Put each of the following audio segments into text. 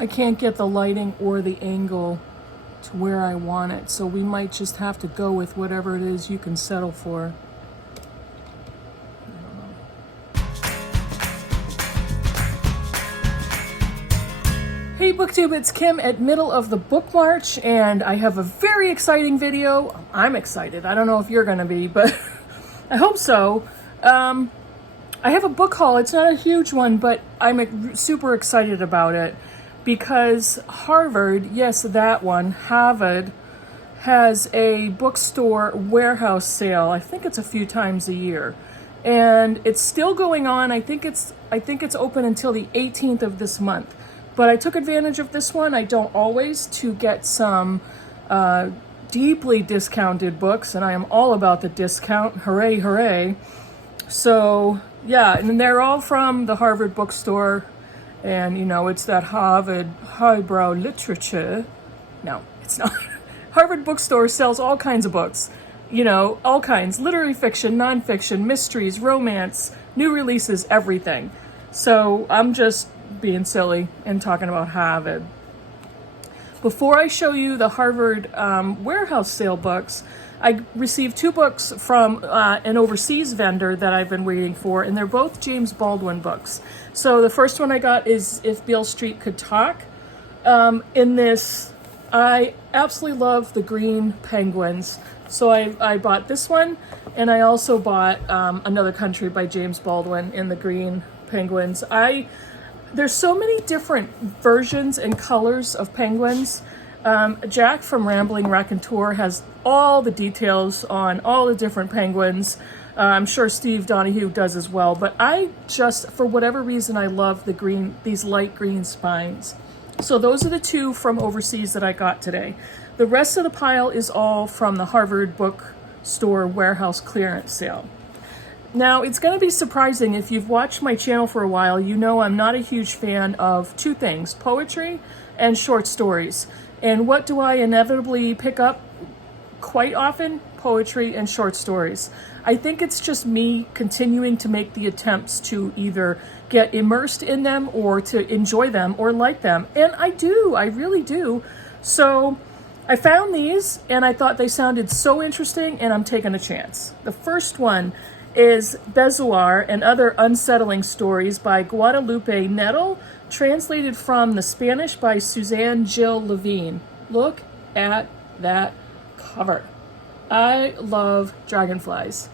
I can't get the lighting or the angle to where I want it, so we might just have to go with whatever it is you can settle for. Hey Booktube, it's Kim at middle of the book march, and I have a very exciting video. I'm excited. I don't know if you're gonna be, but I hope so. I have a book haul. It's not a huge one, but I'm super excited about it because Harvard, yes, that one, Harvard, has a bookstore warehouse sale. I think it's a few times a year, and it's still going on. I think it's open until the 18th of this month. But I took advantage of this one. I don't always, to get some deeply discounted books, and I am all about the discount. Hooray, hooray. So, yeah, and they're all from the Harvard Bookstore, and, you know, it's that Harvard highbrow literature. No, it's not. Harvard Bookstore sells all kinds of books, you know, all kinds. Literary fiction, nonfiction, mysteries, romance, new releases, everything. So I'm just being silly and talking about Harvard. Before I show you the Harvard warehouse sale books, I received 2 books from an overseas vendor that I've been waiting for, and they're both James Baldwin books. So the first one I got is If Beale Street Could Talk. In this, I absolutely love the green penguins. So I bought this one, and I also bought Another Country by James Baldwin in the green penguins. There's so many different versions and colors of penguins. Jack from Rambling Raconteur has all the details on all the different penguins. I'm sure Steve Donahue does as well, but I just, for whatever reason, I love these light green spines. So those are the 2 from overseas that I got today. The rest of the pile is all from the Harvard Bookstore warehouse clearance sale. Now, it's going to be surprising if you've watched my channel for a while. You know I'm not a huge fan of 2 things, poetry and short stories. And what do I inevitably pick up quite often? Poetry and short stories. I think it's just me continuing to make the attempts to either get immersed in them or to enjoy them or like them. And I do, I really do. So I found these and I thought they sounded so interesting, and I'm taking a chance. The first one is Bezoar and Other Unsettling Stories by Guadalupe Nettle, translated from the Spanish by Suzanne Jill Levine. Look at that cover. I love dragonflies.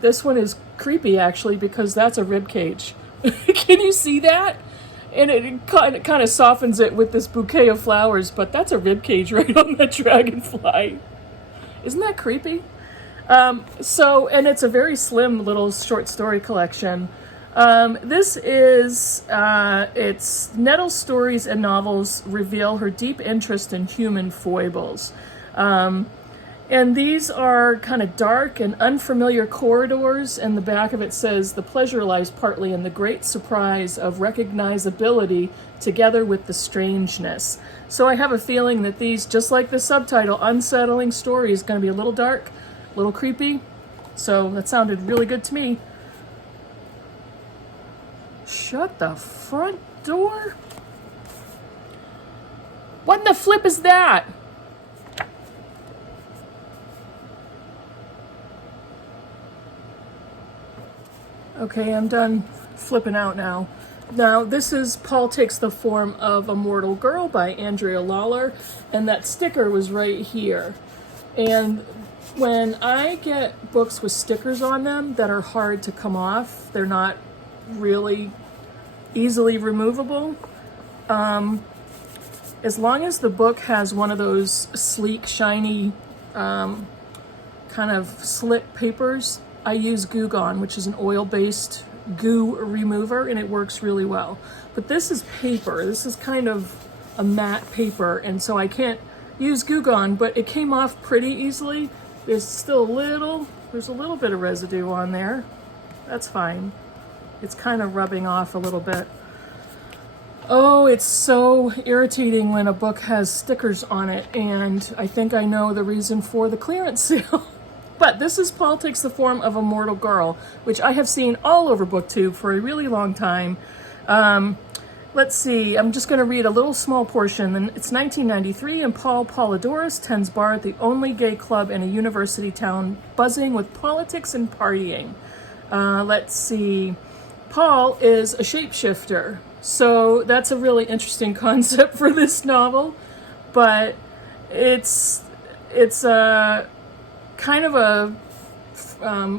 This one is creepy, actually, because that's a rib cage. Can you see that? And it kind of softens it with this bouquet of flowers, but that's a rib cage right on that dragonfly. Isn't that creepy? And it's a very slim little short story collection. This is, it's Nettle's stories and novels reveal her deep interest in human foibles. And these are kind of dark and unfamiliar corridors, and the back of it says, "The pleasure lies partly in the great surprise of recognizability together with the strangeness." So I have a feeling that these, just like the subtitle, Unsettling Story, is going to be a little dark, a little creepy. So that sounded really good to me. Shut the front door? What in the flip is that? Okay, I'm done flipping out now. Now, this is Paul Takes the Form of a Mortal Girl by Andrea Lawler, and that sticker was right here. And when I get books with stickers on them that are hard to come off, they're not really easily removable. As long as the book has one of those sleek, shiny, kind of slit papers, I use Goo Gone, which is an oil-based goo remover, and it works really well. But this is paper. This is kind of a matte paper, and so I can't use Goo Gone, but it came off pretty easily. There's a little bit of residue on there. That's fine. It's kind of rubbing off a little bit. Oh, it's so irritating when a book has stickers on it, and I think I know the reason for the clearance sale. But this is Paul Takes the Form of a Mortal Girl, which I have seen all over BookTube for a really long time. Let's see, I'm just going to read a little small portion. And it's 1993, and Paul Polydorus tends bar at the only gay club in a university town, buzzing with politics and partying. Let's see, Paul is a shapeshifter. So that's a really interesting concept for this novel, but it's a kind of a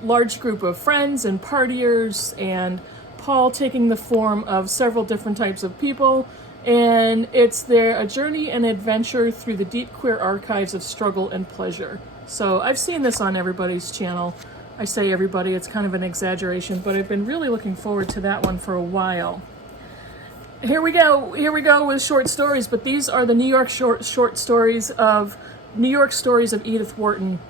large group of friends and partiers, and Paul taking the form of several different types of people, and it's a journey and adventure through the deep queer archives of struggle and pleasure. So I've seen this on everybody's channel. I say everybody, it's kind of an exaggeration, but I've been really looking forward to that one for a while. Here we go with short stories, but these are the New York short stories of Edith Wharton.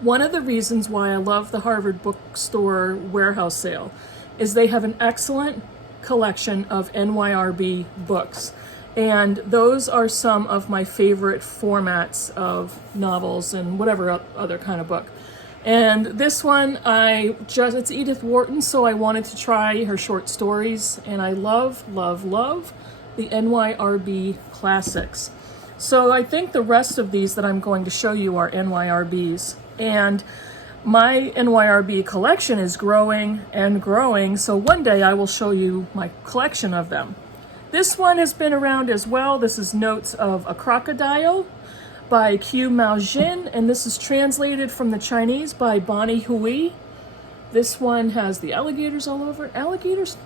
One of the reasons why I love the Harvard Bookstore warehouse sale is they have an excellent collection of NYRB books. And those are some of my favorite formats of novels and whatever other kind of book. And this one, it's Edith Wharton, so I wanted to try her short stories. And I love, love, love the NYRB classics. So I think the rest of these that I'm going to show you are NYRBs. And my NYRB collection is growing and growing, so one day I will show you my collection of them. This one has been around as well. This is Notes of a Crocodile by Q Mao Jin, and this is translated from the Chinese by Bonnie Hui. This one has the alligators all over it. Alligators?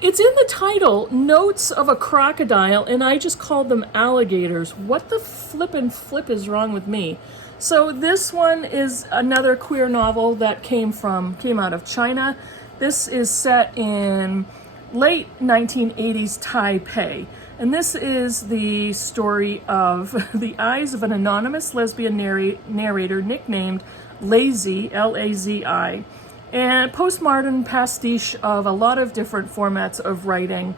It's in the title, Notes of a Crocodile, and I just called them alligators. What the flippin' flip is wrong with me? So this one is another queer novel that came out of China. This is set in late 1980s Taipei. And this is the story of the eyes of an anonymous lesbian narrator nicknamed Lazy, L-A-Z-I, and postmodern pastiche of a lot of different formats of writing.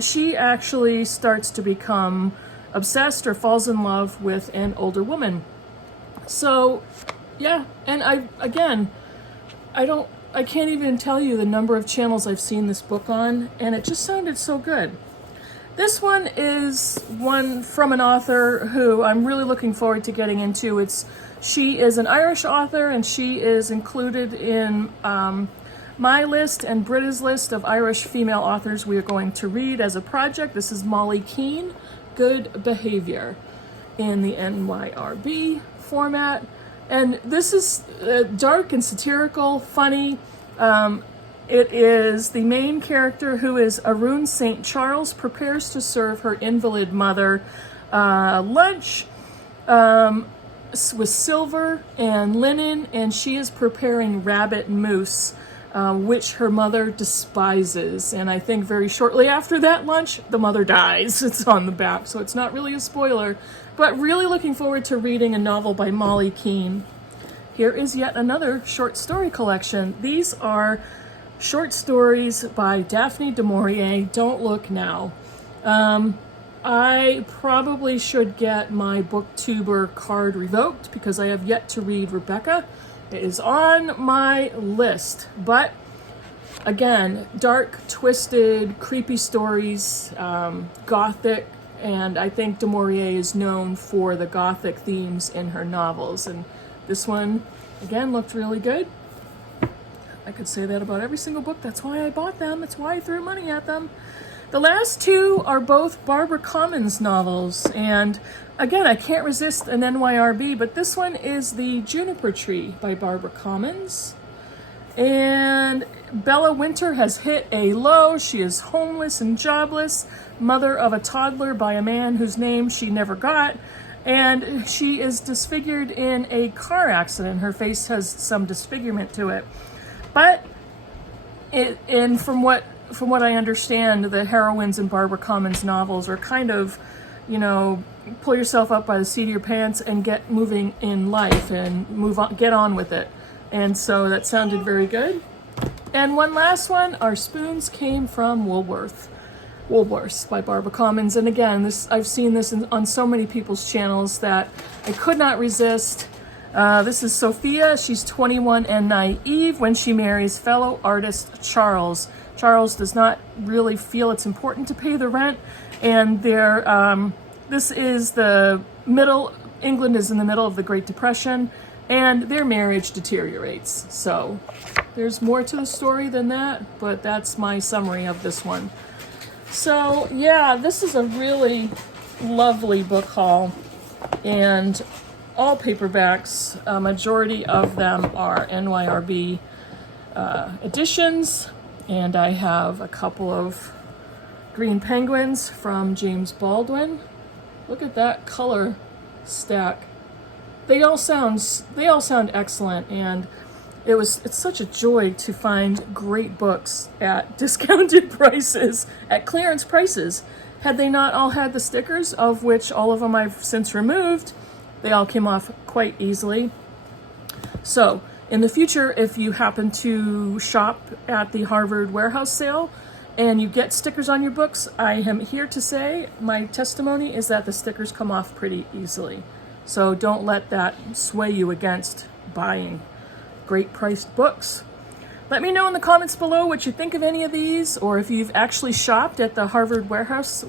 She actually starts to become obsessed or falls in love with an older woman. So, yeah, and I can't even tell you the number of channels I've seen this book on, and it just sounded so good. This one is one from an author who I'm really looking forward to getting into. She is an Irish author, and she is included in my list and Britta's list of Irish female authors we are going to read as a project. This is Molly Keane, Good Behavior, in the NYRB format. And this is dark and satirical, funny. It is the main character, who is Arun St. Charles, prepares to serve her invalid mother lunch with silver and linen, and she is preparing rabbit mousse, which her mother despises. And I think very shortly after that lunch, the mother dies. It's on the back, so it's not really a spoiler, but really looking forward to reading a novel by Molly Keane. Here is yet another short story collection. These are short stories by Daphne du Maurier, Don't Look Now. I probably should get my Booktuber card revoked because I have yet to read Rebecca. It is on my list, but again, dark, twisted, creepy stories, gothic, and I think du Maurier is known for the gothic themes in her novels, and this one, again, looked really good. I could say that about every single book. That's why I bought them. That's why I threw money at them. The last two are both Barbara Common's novels. And again, I can't resist an NYRB, but this one is The Juniper Tree by Barbara Commons. And Bella Winter has hit a low. She is homeless and jobless, mother of a toddler by a man whose name she never got. And she is disfigured in a car accident. Her face has some disfigurement to it. But from what I understand, the heroines in Barbara Common's novels are kind of, pull yourself up by the seat of your pants and get moving in life and move on, get on with it. And so that sounded very good. And one last one, Our Spoons Came from Woolworths by Barbara Commons. And again, I've seen this on so many people's channels that I could not resist. This is Sophia. She's 21 and naive when she marries fellow artist Charles. Charles does not really feel it's important to pay the rent, and this is the middle, England is in the middle of the Great Depression, and their marriage deteriorates. So there's more to the story than that, but that's my summary of this one. So yeah, this is a really lovely book haul, and all paperbacks. A majority of them are NYRB editions, and I have a couple of Green Penguins from James Baldwin. Look at that color stack. They all sound excellent, and it's such a joy to find great books at discounted prices, at clearance prices. Had they not all had the stickers, of which all of them I've since removed, they all came off quite easily. So in the future, if you happen to shop at the Harvard warehouse sale and you get stickers on your books, I am here to say my testimony is that the stickers come off pretty easily. So don't let that sway you against buying great priced books. Let me know in the comments below what you think of any of these, or if you've actually shopped at the Harvard warehouse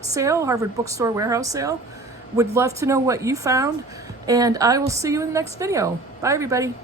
sale, Harvard Bookstore warehouse sale. Would love to know what you found, and I will see you in the next video. Bye, everybody.